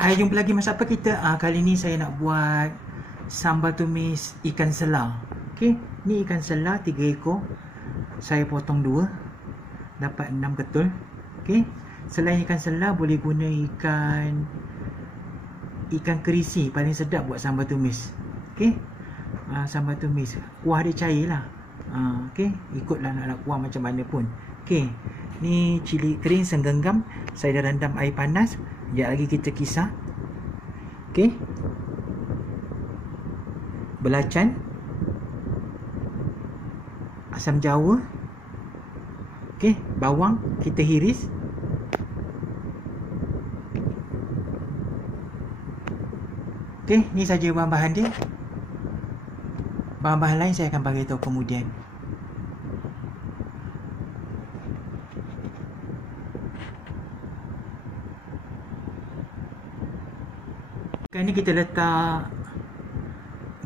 Hai, jumpa lagi masak apa kita? Kali ni saya nak buat sambal tumis ikan selar. Okey, ni ikan selar 3 ekor. Saya potong 2, dapat 6 ketul. Okey. Selain ikan selar, boleh guna ikan kerisi, paling sedap buat sambal tumis. Okey. Sambal tumis. Kuah dia cair lah. Okey, ikutlah nak kuah macam mana pun. Okey. Ni cili kering segenggam. Saya dah rendam air panas. Sekejap lagi kita kisar. Okey. Belacan. Asam jawa. Okey, bawang kita hiris. Okey, ni saja bahan-bahan dia. Bahan-bahan lain saya akan bagi tahu kemudian. Ikan ni kita letak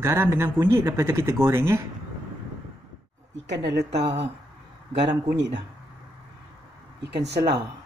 garam dengan kunyit, lepas tu kita goreng ya. Ikan dah letak garam kunyit dah. Ikan selar.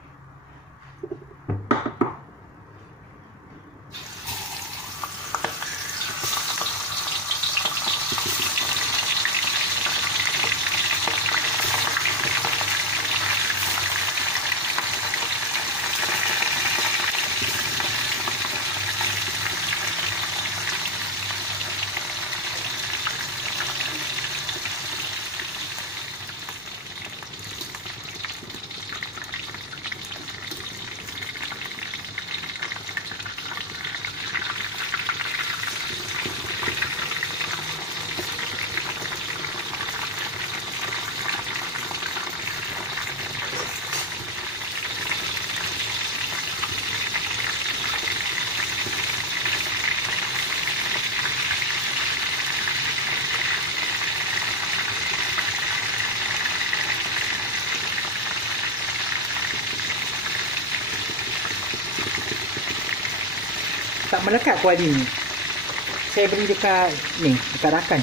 Tak melekat kuah dia ni. Saya beli dekat ni, dekat rakan.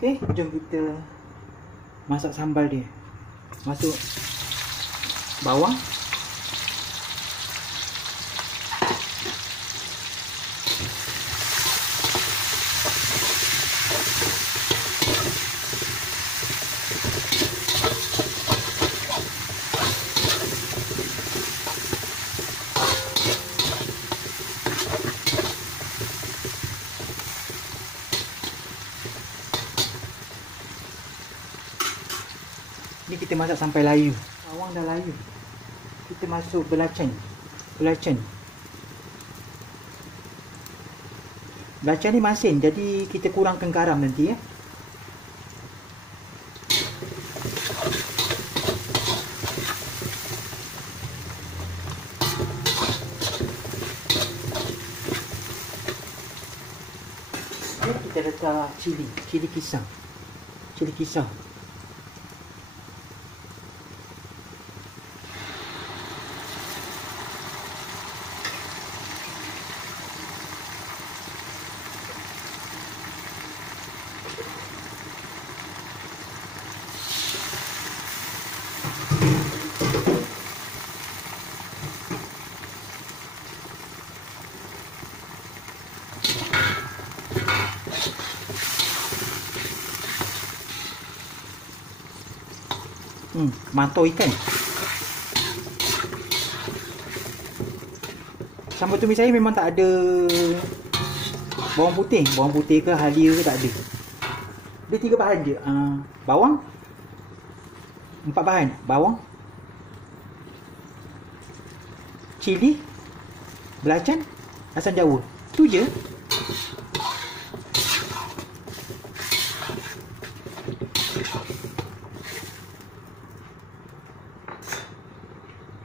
Okey, jom kita masak sambal dia. Masuk bawang. Ni kita masak sampai layu. Bawang dah layu. Kita masuk belacan. Belacan ni masin, jadi kita kurangkan garam nanti ya. Okay, kita letak cili kisar. Cili kisar. Mantau ikan. Sambal tumis saya memang tak ada bawang putih. Bawang putih ke halia ke tak ada. Dia 3 bahan je. Bawang 4 bahan. Bawang, cili, belacan, asam jawa. Tu je.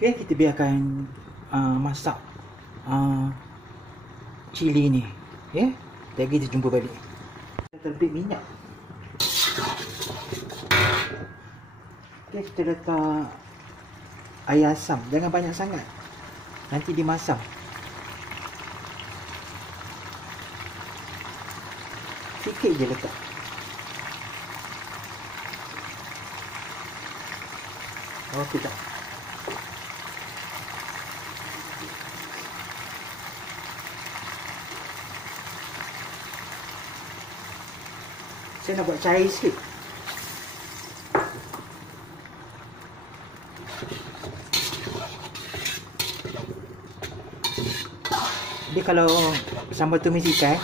Okay, kita biarkan masak cili ni. Ya, lagi kita jumpa balik. Terbit minyak. Okay, kita letak air asam. Jangan banyak sangat, nanti dimasam. Sikit je letak. Oh, kejap. Saya nak buat cair sikit. Dia kalau sambal tumis ikan,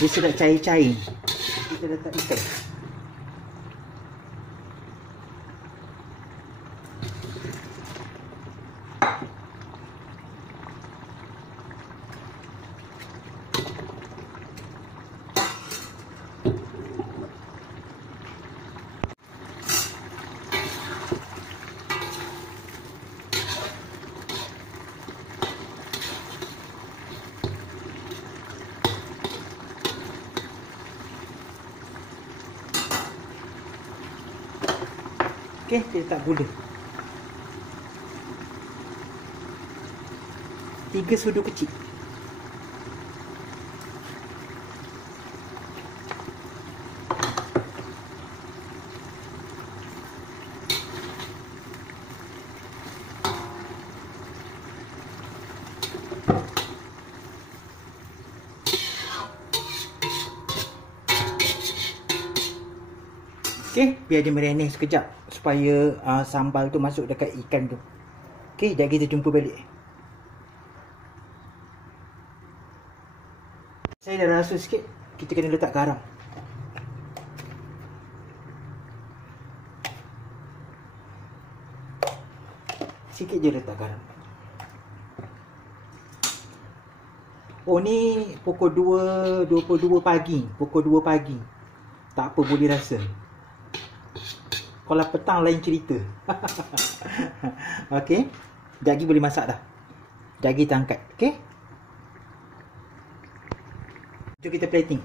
dia sedap cair-cair. Kita letak ikan. Okey, kita letak gula. 3 sudu kecil. Okey, biar dia merenih sekejap supaya sambal tu masuk dekat ikan tu. Okey, dah kita jumpa balik. Saya dah rasa sikit, kita kena letak garam. Sikit je letak garam. Oh, ni pukul 2:22 pagi. Pukul 2 pagi. Tak apa, boleh rasa. Kalau petang lain cerita. Okey. Jagi boleh masak dah. Jagi kita angkat. Okey. Jom kita plating.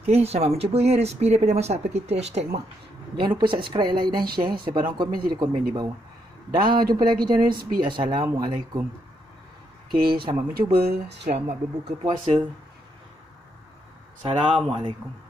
Okey, selamat mencuba ya resipi daripada Masak Apa Kita #mak. Jangan lupa subscribe, like dan share. Sebarang komen sila komen di bawah. Dah jumpa lagi dalam resipi. Assalamualaikum. Okey, selamat mencuba. Selamat berbuka puasa. Assalamualaikum.